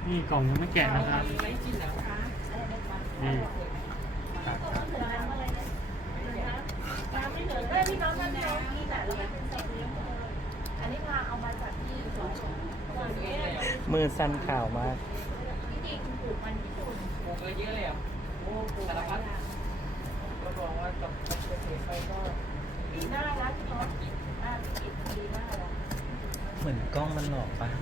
นี่กล่องยังไม่แกะนะครับนี่มือสั่นข่าวมากเหมือนกล้องมันหลอกปะ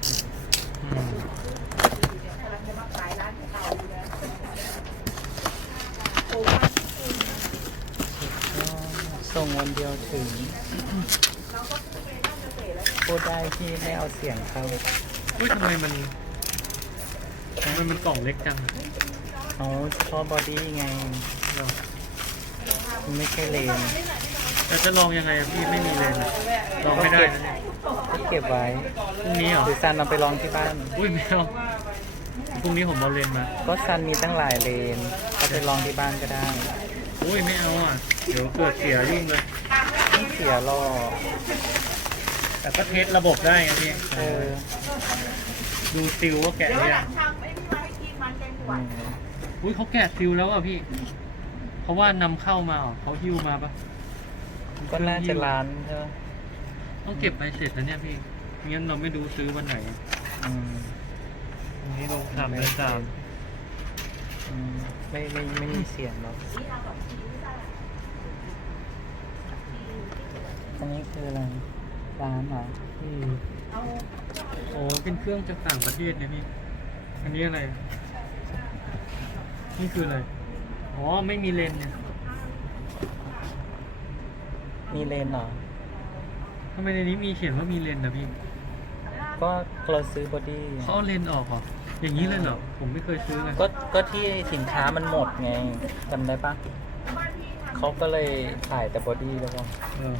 ส่งวันเดียวถึงพูดได้ที่ไม่เอาเสียงเข้าอุ้ยทำไมมันกล่องเล็กจังเอาเฉพาะบอดี้ไงมันไม่ใช่เลนแต่จะลองยังไงอะพี่ไม่มีเลนอะลองไม่ได้นะเนี่ยก็เก็บไว้พรุ่งนี้เหรอหรือซันเอาไปลองที่บ้านอุ้ยไม่เอาพรุ่งนี้ผมเอาเลนมาก็ซันมีตั้งหลายเลนก็ไปลองที่บ้านก็ได้อุ้ยไม่เอาอ่ะเดี๋ยวเกิดเสียยุ่งเลยไม่เสียหรอกแต่ก็เทสระบบได้ไงพี่ ดูซิลว่าแกะเนี่ยงอืมอุ้ยเขาแกะซิลแล้วอ่ะพี่เพราะว่านำเข้ามาเหรอเขาหิ้วมาปะก็น่าจะร้านใช่ไหมต้องเก็บไปเสร็จแล้วเนี่ยพี่งั้นเราไม่ดูซื้อวันไหนอืมวันนี้ลง3 เดือนอืมไม่มีเสียงหรอกอันนี้คืออะไรร้านเหรอโอ้เป็นเครื่องจากต่างประเทศเนี่ยพี่อันนี้อะไรนี่คืออะไรอ๋อไม่มีเลนส์เนี่ยมีเลนเหรอทำไมในนี้มีเขียนว่ามีเลนส์นะพี่ก็เราซื้อบอดี้เขาเอาเลนส์ออกเหรออย่างนี้เลยเหรอผมไม่เคยซื้อเลยก็ที่สินค้ามันหมดไงจำได้ปะเขาก็เลยขายแต่บอดี้แล้วก็เออ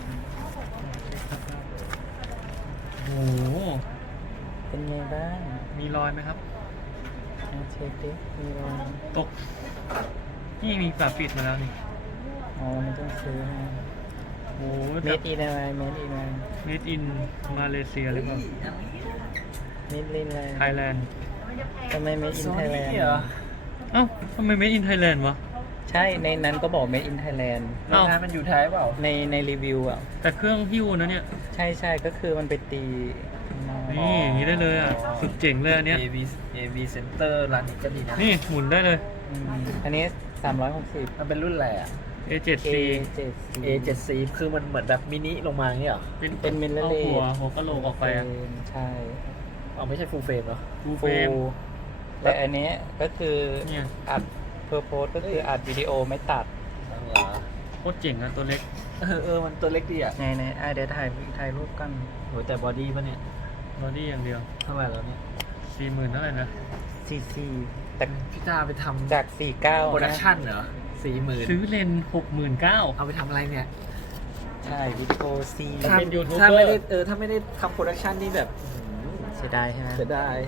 โอ้โหเป็นไงบ้างมีรอยไหมครับเอาเช็คดิมีรอยตกนี่มีฝาปิดมาแล้วนี่อ๋อมันต้องซื้อนะโอ้โหเมดอินอะไรเมดอินอะไรเมดอินมาเลเซียหรือเปล่าเมดลินอะไรไทยแลนด์ทำไมเมดอินไทยแลนด์เอ้าทำไมเมดอินไทยแลนด์วะใช่ในนั้นก็บอกเมดอินไทยแลนด์เอ้ามันอยู่ไทยเปล่าในรีวิวอ่ะแต่เครื่องหิ้วนะเนี่ยใช่ก็คือมันไปตีนี่อย่างนี้ได้เลยอ่ะ สุดเจ๋งเลยอันเนี้ย AV Center ร้านนี้ก็ดีนะนี่หมุนได้เลยอืมอันนี้360 มันเป็นรุ่นอะไรอ่ะ A7C A7C คือมันเหมือนแบบมินิลงมาอย่างเงี้ยเหรอเป็นมิลเลอร์เลหัวกะโหลกออกไปอ่ะใช่อ๋อไม่ใช่ full frame เหรอฟูลเฟรมแต่อันนี้ก็คือเนี่ยอัดเพอร์โพสก็คืออัดวิดีโอไม่ตัดเหรอโคตรเจ๋งอ่ะตัวเล็กมันตัวเล็กดีอ่ะในเดี๋ยวถ่ายรูปกันโหแต่บอดี้ป่ะเนี่ยบอดี้อย่างเดียวเท่าไหร่แล้วเนี่ย 40,000เท่าไหร่นะ 44แต่พี่ตาไปทำจาก49 โปรดักชั่นเหรอ 40,000 ซื้อเลนส์69,000 เอาไปทำอะไรเนี่ยถ่ายวิดีโอซีถ้าเป็นยูทูบเบอร์ถ้าไม่ได้ถ้าไม่ได้ทำโปรดักชั่นนี่แบบเสียดายใช่ไหมเสียดาย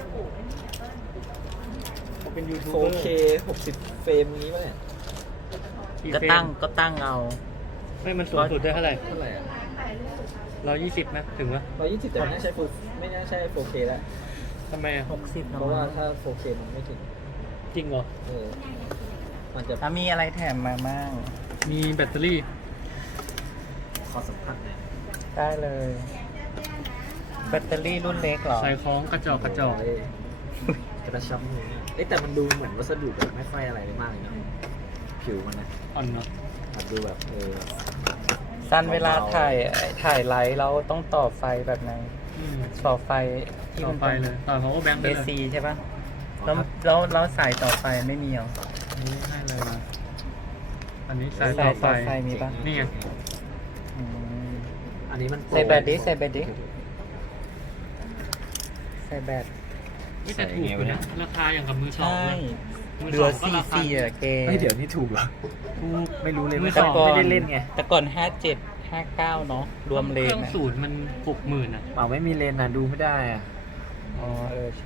เขาเป็นยูทูบเบอร์ 4K 60 เฟรมนี้ป่ะเนี่ยก็ตั้งเอาไม่มันสูงสุดได้เท่าไหร่เท่าไหร่อ่ะ 120นะถึงปะ 120แต่ไม่น่าใช่ full ไม่น่าใช่ 4K แล้วทำไมอ่ะ 60 เพราะว่าถ้า 4K มันไม่ถึงจริงเหรอมันจะมีอะไรแถมมาบ้างมีแบตเตอรี่ขอสัมผัสหน่อยได้เลย แบตเตอรี่รุ่นเล็กเหรอใส่ของกระจอกกระจอกกระชับมือเนี่ยแต่มันดูเหมือนวัสดุแบบไม่ค่อยอะไรมากเลยเนาะผิวมันนะอ่อนเนาะมันดูแบบสั้นเวลาถ่ายไลฟ์เราต้องต่อไฟแบบไหนอืมต่อไฟที่ต่อมันไปเลยต่อเขาก็แบงค์ไปเลย AC ใช่ปะแล้วสายต่อไฟไม่มีเหรออันนี้ให้เลยมาอันนี้สายสาต่ยอต่อไฟไฟมีปะนี่ไงอืมอันนี้มันใส่แบตดิใส่แบตไม่แต่ถูกอยู่นะราคาอย่างกับมือสองใช่เลยมือเหลืสอองก็ราคา 44อะเกไม่เดี๋ยวนี้ถูกเหรอถูกไม่รู้เลยมือไม่สองไม่ได้เล่นไงแต่ก่อน57 59เนาะรวมเลเครื่นองนะสูตรมัน60,000อ่ะเปล่าไม่มีเลนนะดูไม่ได้อะอ๋อใช่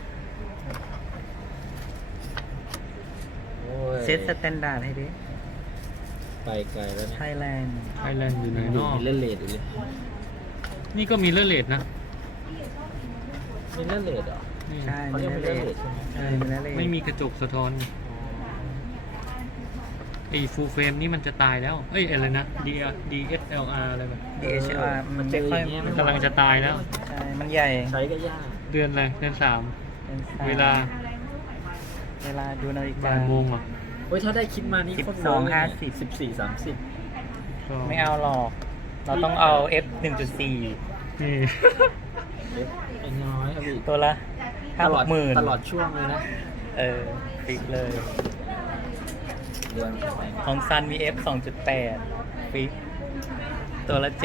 เซตสแตนดาร์ดให้ดิไปไกลแล้วเนี่ยไทยแลนด์ไทยแลนด์อยู่ในนอกมีเล่นเลดอยู่เลยนี่ก็มีเลอร์เลดนะมีเล่นเลดเหรอนี่ใช่เขาเรียกมิเป็นเรเลเลสใช่ไหมใช่มิเรเลไม่มีกระจกสะท้อนไอ้ฟูลเฟรมนี่มันจะตายแล้ว เอ้ยอะไรนะ DSLR อะไรแบบ DHR มันไม่ค่อยกำลังจะตายแล้วใช่มันใหญ่ใช้ก็ยากเดือนอะไรเดือน3 เป็นสยเวลาเวลาดูนาฬิกาบ่ายโมงเหรอเฮ้ยถ้าได้คิดมานี่ 12:50 14:30 ก็ไม่เอาหรอก เราต้องเอา F 1.4 นี่เป็นน้อยครับพี่ตัวละตลอด 50,000 ตลอดช่วงเลยนะฟิกเลยเดือนของซันมี F 2.8 ฟิก ตัวละ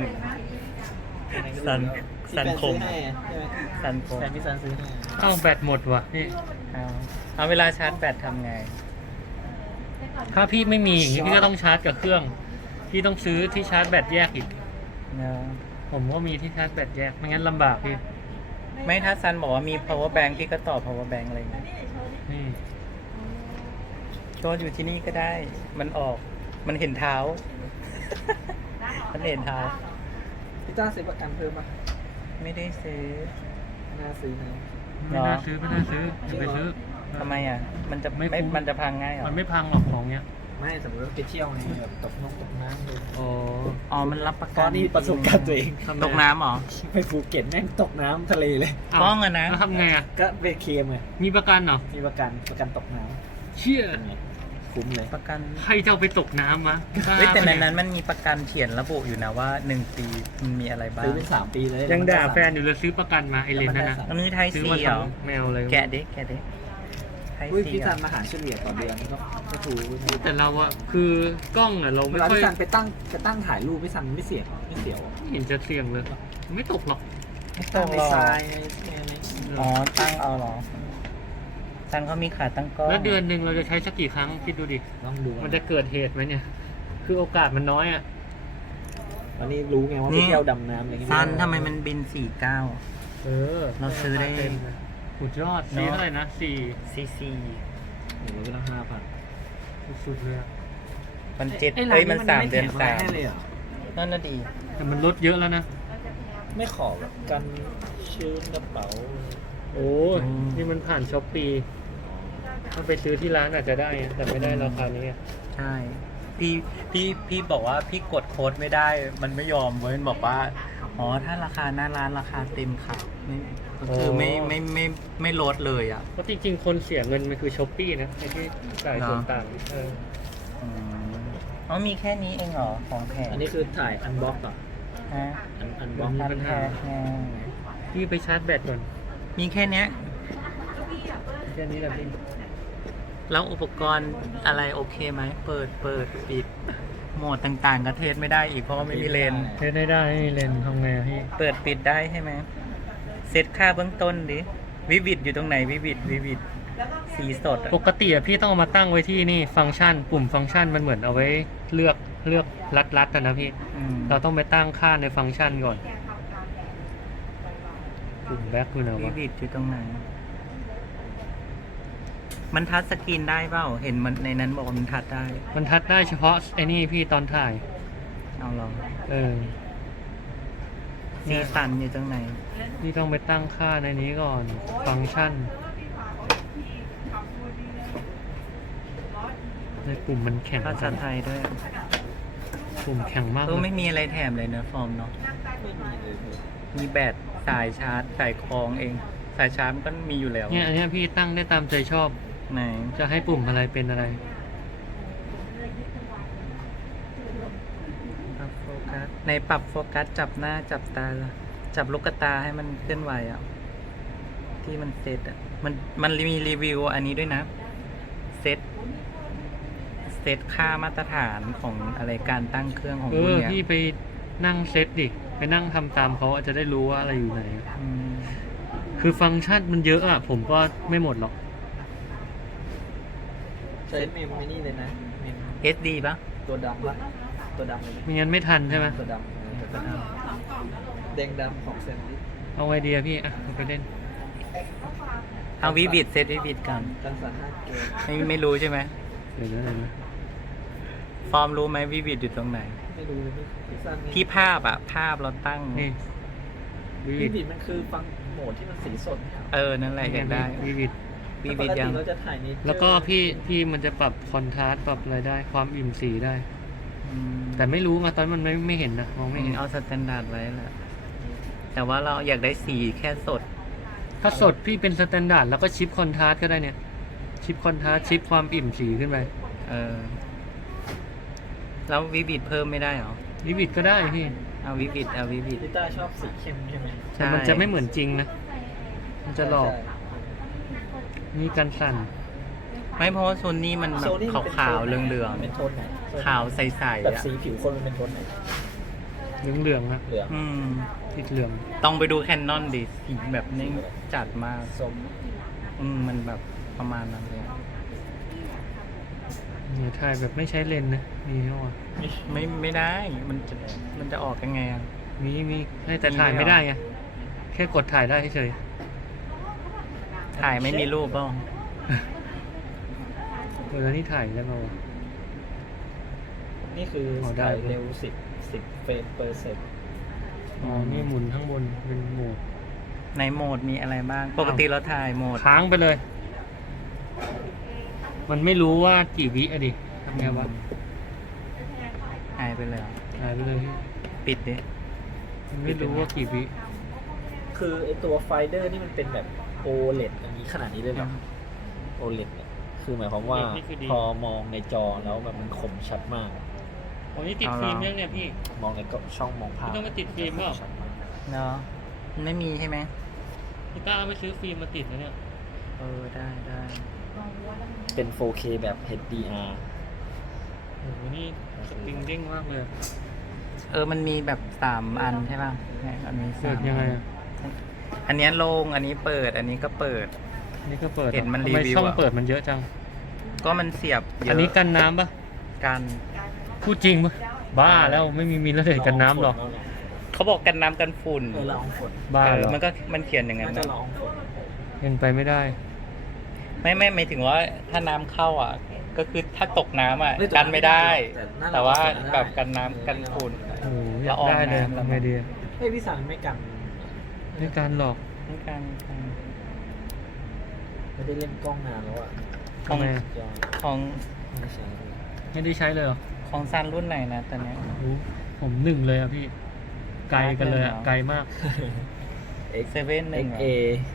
70,000 ซันคมที่แฟนซื้อให้อะใช่ไหมซันคมแฟนพี่ซันซื้อให้เอ้าแบตหมดว่ะนี่เอาเวลาชาร์จแบตทำไงถ้าพี่ไม่มีอย่างนี้พี่ก็ต้องชาร์จกับเครื่อง พี่ต้องซื้อที่ชาร์จแบตแยกอีกเนอะผมก็มีที่ชาร์จแบตแยก ไม่งั้นลำบากพี่ไม่ถ้าซันบอกว่ามี power bank พี่ก็ต่อ power bank อะไรอย่างเงี้ยนี่โชว์อยู่ที่นี่ก็ได้ มันออก มันเห็นเท้า มันเห็นเท้าพี่จ้าซื้อประกันเพิ่มป่ะไม่ได้ซื้อน่าซื้อนะไม่น่าซื้อไม่น่าซื้ออย่าไปซื้อทำไมอ่ะ มันจะไม่ไม่คุ้มมันจะพังง่ายเหรอมันไม่พังหรอกของเนี้ยไม่สมมติว่าไปเที่ยวไงแบบตกน้ำเลยโอ้อ๋อ มันรับประตกัอนนนี้ประสบการณ์ตัวเองทำไงตกน้ำเหรอไปภูเก็ตแม่งตกน้ำทะเลเลยเากล้องอะนะแล้วทำไงอ่ะก็ไปเคลมไงมีประกันเหรอมีประกันตกน้เชี่ยำเป็นไงคุ้มเลยประกันใครจะเอาไปตกน้ำมะเฮ้ยแต่ในบ้าปะนั้นมันมีประกันเขียนระบุอยู่นะว่า 1 ปีมันมีอะไรบ้างซื้อเป็น3 ปีเลยยังด่าแฟนอยู่เลยซื้อประกันมาไอเลนนั่นนะอันนี้ไทยซื้อซีมาเหรอทำแมวเลยแกะดิแกะดิไทยอุ้ยซีพี่เหรซัอนมาหาเฉลี่ยต่อเดือนก็ถูกแต่เราอะคือกล้องอะเราเวไม่ลาค่อยพี่ซันไปตั้งถ่ายรูปพี่ซันไม่เสียวไม่เสียวเห็นจะเสี่ยงเลย ไม่ตกหรอกไม่ตตั้งกในหรอกทรายในอ๋อ ตั้งเอาเหรอซันเขามีขาตั้งกล้องแล้วเดือนหนึ่งเราจะใช้สักกี่ครั้งคิดดูดิต้องดูมันจะเกิดเหตุไหมเนี่ย คือโอกาสมันน้อยอะวันนี้รู้ไงว่าไปเที่ยวดำน้ำอะไรเงี้ยซันทำไมมันบิน 49 เออเราซื้อได้สุดยอดเนอะซีเท่าไหร่นะสี่ CC โอ้โหเราไปตั้ง5,000 สุดๆเลยอะมัน7เอ้ยมัน3 เดือนให้เลยเหรอ 3นั่นน่ะดีแต่มันลดเยอะแล้วนะไม่ขอแบบกันชื้นกระเป๋าโอ้ยนี่มันผ่านช้อปปี้ถ้าไปซื้อที่ร้านอาจจะได้อะแต่ไม่ได้ราคานี้อะใช่ พี่บอกว่าพี่กดโค้ดไม่ได้ มันไม่ยอมเว้ยมันบอกว่า อ๋อ ถ้าราคาหน้าร้านราคาเต็มค่ะไม่ก็คือไม่ลดเลยอ่ะเพราะจริงๆ คนเสียเงินมันคือช้อปปี้นะไอ้ที่จ่ายส่วนต่างเอออ๋อมีแค่นี้เองเหรอ ของแถมอันนี้คือถ่ายอันบ็อกต่อฮะอันบ็อกมีปัญหาแพงพี่ไปชาร์จแบตก่อนมีแค่เนี้ยแค่นี้แหละพี่แล้วอุปกรณ์อะไรโอเคไหม เปิดปิด โหมดต่างๆก็เทสไม่ได้อีกเพราะว่าไม่มีเลนส์เทสได้ได้ไม่มีเลนส์ทำไงอะพี่เปิดปิดได้ใช่ไหม เซตค่าเบื้องต้นดิ วิวิดอยู่ตรงไหนวิวิดสีสดอะปกติอะพี่ต้องเอามาตั้งไว้ที่นี่ฟังก์ชัน ปุ่มฟังก์ชันมันเหมือนเอาไว้เลือกรัดกันนะพี่อืมเราต้องไปตั้งค่าในฟังก์ชันก่อน ปุ่มแบ็คคือไหนวิวะวิดอยู่ตรงไหน มันทัชสกรีนได้เปล่า เห็นมันในนั้นบอกว่ามันทัชได้มันทัดได้เฉพาะไอ้นี่พี่ตอนถ่ายเอาลองเออสีสันอยู่ตรงไหนพี่ต้องไปตั้งค่าในนี้ก่อน ฟังก์ชันในปุ่มมันแข็งภาษาไทยด้วยปุ่มแข็งมากเอเลอย ไม่มีอะไรแถมเลยเนอะฟอร์มเนาะ มีแบตสายชาร์จสายคล้องเอง สายชาร์จมันก็มีอยู่แล้วเนี่ยอันเนี้ยพี่ตั้งได้ตามใจชอบไหนจะให้ปุ่มอะไรเป็นอะไรปรับโฟกัส ในปรับโฟกัสจับหน้าจับตา จับลูกตาให้มันเคลื่อนไหวอ่ะ ที่มันเซตอ่ะ มันมีรีวิวอันนี้ด้วยนะ เซตค่ามาตรฐานของอะไรการตั้งเครื่องของเอคุณอเนี่ยพี่ไปนั่งเซตดิ ไปนั่งทำตามเขาอาจจะได้รู้ว่าอะไรอยู่ไหนอืมคือฟังก์ชันมันเยอะอ่ะ ผมก็ไม่หมดหรอกใช้เมมไม่นี่เลยนะเมม SD ปะตัวดำปะตัวดำเลยไม่งั้นไม่ทันใช่ไหมตัวดำตัวดำแดงดำของแซนดิสเอาไอเดียพี่ อ่ะเอาไปเล่นเอาวิบิดเซตวิบิดกันกันสาร5เกมไม่รู้ใช่ไหมเดี๋ยวนะฟอร์มรู้ไหมวิบิดอยู่ตรงไหนไม่รู้เลยพี่ซันที่ภาพอ่ะ ภาพเราตั้งนี่พี่บิดมันคือฟังโหมดที่มันสีสดไม่เอาเออ นั่นแหละอยากได้วิวิดวีปวิกดติยังเราจะถ่ายนี้แล้วก็พี่มันจะปรับคอนทราสต์ปรับอะไรได้ ความอิ่มสีได้อืมแต่ไม่รู้มาตอนมันไม่เห็นนะมองไม่เห็นเอาสแตนดาร์ดไว้แหละ แต่ว่าเราอยากได้สีแค่สดถ้าสดพี่เป็นสแตนดาร์ดแล้วก็ชิปคอนทราสต์ก็ได้เนี่ย ชิปคอนทราสต์ชิปความอิ่มสีขึ้นไปเออ แล้ววิวิดเพิ่มไม่ได้เหรอวิวิดก็ได้พี่เอาวิวิดเอาวิวิดลิต้าชอบสีเข้มใช่ไหมแต่มันจะไม่เหมือนจริงนะ มันจะหลอกใช่มีการสั่นไม่เพราะว่าโซนนี่มันแบโซบนี่มันป็นขาวๆโทนไหนเหลืองเป็นโทนไหนโทนๆ ขาวใสๆแบบอ่ะสีผิวคนมันเป็นโทนไหนเหลืองๆนะเหลืองอืมติดเหลืองต้องไปดูแคนนอนดิสีแบบนี้จัดมากส้มมันแบบประมาณนั้นเลยอะเนี่ยถ่ายแบบไม่ใช้เลนส์นะ มีเหรอไม่ได้ มันจะออกยังไงอ่ะมีให้แต่ถ่ายมีไหมไม่ได้ไง แค่กดถ่ายได้เฉยถ่ายไม่มีรูปบ้างแล้วนี่ถ่ายได้ไหมวะนี่คืออ๋อได้ถ่ายเร็ว10เฟรมเปอร์เซกอ๋อ นี่หมุนข้างบนเป็นโหมดในโหมดมีอะไรบ้าง ปกติเราถ่ายโหมดค้างไปเลย มันไม่รู้ว่ากี่วิอะดิทำไงวะหายไปเลยเหรอหายไปเลยพี่ปิดดิมันไม่รู้ว่ากี่วิคือไอตัวไฟเดอร์นี่มันเป็นแบบ OLED อันนี้ขนาดนี้เลยเหรอ OLED เนี่ยคือหมายความว่าพอมองในจอแล้วแบบมันคมชัดมากอ๋อนี่ติดฟิล์มยังเนี่ยพี่มองในก็ช่องมองภาพไม่ต้องมาติดฟิล์มเปล่าชัดมากเนาะมันไม่มีใช่ไหมพี่ต้าเอาไปซื้อฟิล์มมาติดนะเนี่ยเออ ได้เป็น 4K แบบ HDR โอ้โห นี่สปริงเด้งมากเลยมันมีแบบ3 อันใช่ป่ะเนี่ยอันนี้เปิด 3 ยังไงอะอันเนี้ยโลงอันนี้เปิด อันนี้ก็เปิดนี่ก็เปิดเห็นมันทำไมรีวิวช่องอะเปิดมันเยอะจังก็มันเสียบเยอะอันนี้กันน้ำปะกันพูดจริงปะบ้าแล้วไม่มีระเบิดกันน้ำหรอกเขาบอกกันน้ำกันฝุ่นละอองฝนบ้าเหรอมันเขียนอย่างนั้นน่าจะนะละอองฝนเป็นไปไม่ได้ไม่หมายถึงว่าถ้าน้ำเข้าอ่ะ ก็คือถ้าตกน้ำอ่ะเฮ้ยกันไม่ได้น่แต่ว่าละอองฝนแบบกันน้ำกันฝุ่นโอ้โหอยากละอองได้เลยน้ำทำไงดีเฮ้ยพี่สันไม่กันในการหลอกนี่กันไม่ได้เล่นกล้องนานแล้วอ่ะทำไมยอดของไม่ใช่เลยไม่ได้ใช้เลยเหรอของซันรุ่นไหนนะตอนเนี้ยโอ้โหผมหนึ่งเลยอ่ะพี่ ไกลกันเลยอ่ะ ไกลมากเซเว่นหนึ่ง XA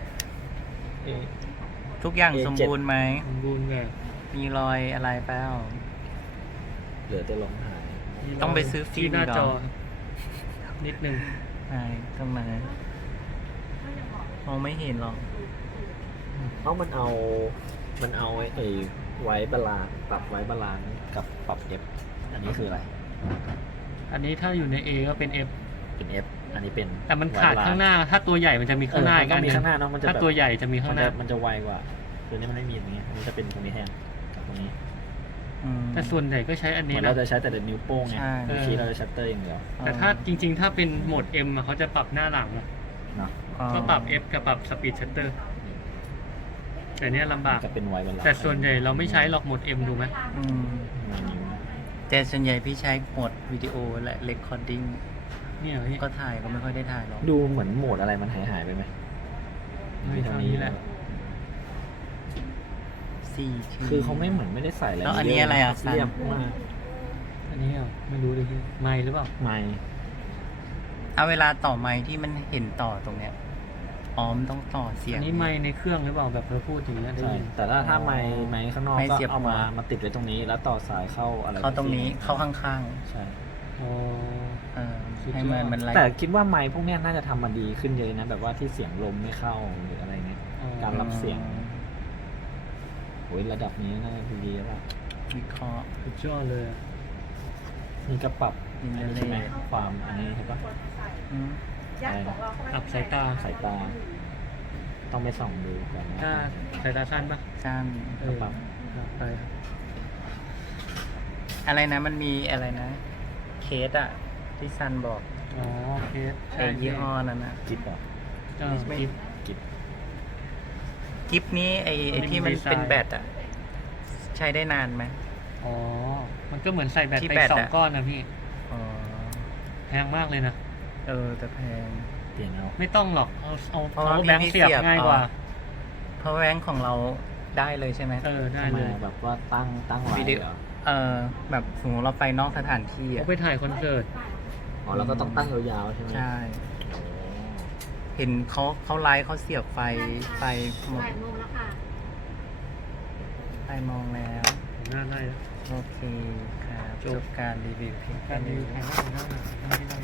ทุกอย่าง A7 สมบูรณ์ไหมสมบูรณ์แบบมีรอยอะไรเปล่าเหลือแต่รองหายต้องไปซื้อฟิล์มที่หน้าเหรอจอนิดนึงไหนตรงไหนมองไม่เห็นหรอกเพราะมันเอาไอ้ไว้บาลานซ์ปรับไว้บาลานซ์กับปรับ F อันนี้คืออะไรอันนี้ถ้าอยู่ใน A ก็เป็น F เป็น F อันนี้เป็นแต่มันขาดข้างหน้า ถ้าตัวใหญ่มันจะมีข้างหน้าอีกมัอันมีหนึงข้างหน้าเนาะมันจะถ้าแบบตัวใหญ่จะมีข้างหน้ามันจะไวกว่าตัวนี้มันไม่มีอย่างเงี้ยอันนี้จะเป็นตรงนี้แทนกับตรงนี้อืมแต่ส่วนใหญ่ก็ใช้อันเหมืนี้อนนะเราจะใช้แต่นิ้วโป้งไงใช่นิ้วชี้เราจะชัตเตอร์อย่างเดียวแต่ถ้าจริงๆ ถ้าเป็นโหมด M อะเขาจะปรับหน้าหลังอะเนาะอ๋อก็ปรับ F กับปรับ Speed Shutter แต่เนี้ยลำบากจะเป็นไวบาลานซ์แต่ส่วนใหญ่เราไม่ใช้หรอกโหมด M ดูไหมอืมแต่ส่วนใหญ่พี่ใช้โหมดวิดีโอและเรคคอร์ดิ้งเนี่ยพี่ก็ถ่ายก็ไม่ค่อยได้ถ่ายหรอกดูเหมือนโหมดอะไรมันหายไปไหมมีเท่านี้แหละ 4 คือเขาไม่เหมือนไม่ได้ใส่อะไรแล้วอันนี้อะไรอ่ะเรียบมากอันนี้อ่ะไม่รู้เลยพี่ไม่หรือเปล่าไม่เอาเวลาต่อไมค์ที่มันเห็นต่อตรงเนี้ยอ๋อมันต้องต่อเสียอังนนี้ไม่ในเครื่องหรือเปล่าแบบเราพูดอย่างเงี้ยได้ใช่ยินแต่ถ้าไม้ข้างนอกไมค์ก็เสียบเอามาหัวมาติดไว้ตรงนี้ แล้วต่อสายเข้าอะไรเข้าตรงนี้เข้าข้างใช่อ๋อๆสุดยอดให้มันไล่แต่คิดว่าไม้พวกเนี้ยน่าจะทำมาดีขึ้นเยอะนะแบบว่าที่เสียงลมไม่เข้าหรืออะไรเงี้ย การรับเสียง โอ้ยระดับนี้น่าจะดีแล้วล่ะวิเคราะห์สุดยอดเลยอะนี่ก็ปรับอินอันเทอร์นี้ใช่ไหมเน็ตความอันนี้ใช่ปะอืมอะไรนะอับสายตาสายตา ต้องไปส่องดูก่อนนะถ้าสายตาสั้นปะสั้นเออไปอะไรนะมันมีอะไรนะ เคสอะที่ซันบอกอ๋อเคสไอ้ยี่ห้อนั้นนะจิ๊บอ่ะเออกิฟจิ๊บกิฟนี้ไอ้ที่มันเป็นแบตอะใช้ได้นานไหมอ๋อ มันก็เหมือนใส่แบตที่ไปแบต 2 อะก้อนนะพี่อ๋อแพงมากเลยนะแต่แพงลี่ยนเอาไม่ต้องหรอกเอาเพราะว่าแบงค์พี่เสียบเสียบง่ายกว่าเพราะแว้งของเราได้เลยใช่ไหมได้ทำไมเลยแบบว่าตั้งไว้วิดีโอเหรอแบบสมมติเราไปนอกสถานที่เขาอ่ะไปถ่ายคอนเสิร์ตอ๋อแล้วก็ต้องตั้งยาวๆใช่ไหมใช่โอ้เห็นเขาไลฟ์เขาเสียบไฟหมดบ่ายโมงแล้วค่ะไฟมองแล้วหน้าได้แล้วโอเคครับจจบบการรีวิวเพียงแค่การรีนี้วิวถ่ายหน้าที่ได้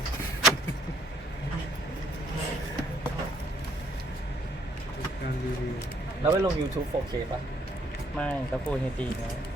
การรีวิวแล้วไปลง YouTube 4K ป่ะไม่ก็พูดให้ดีนะ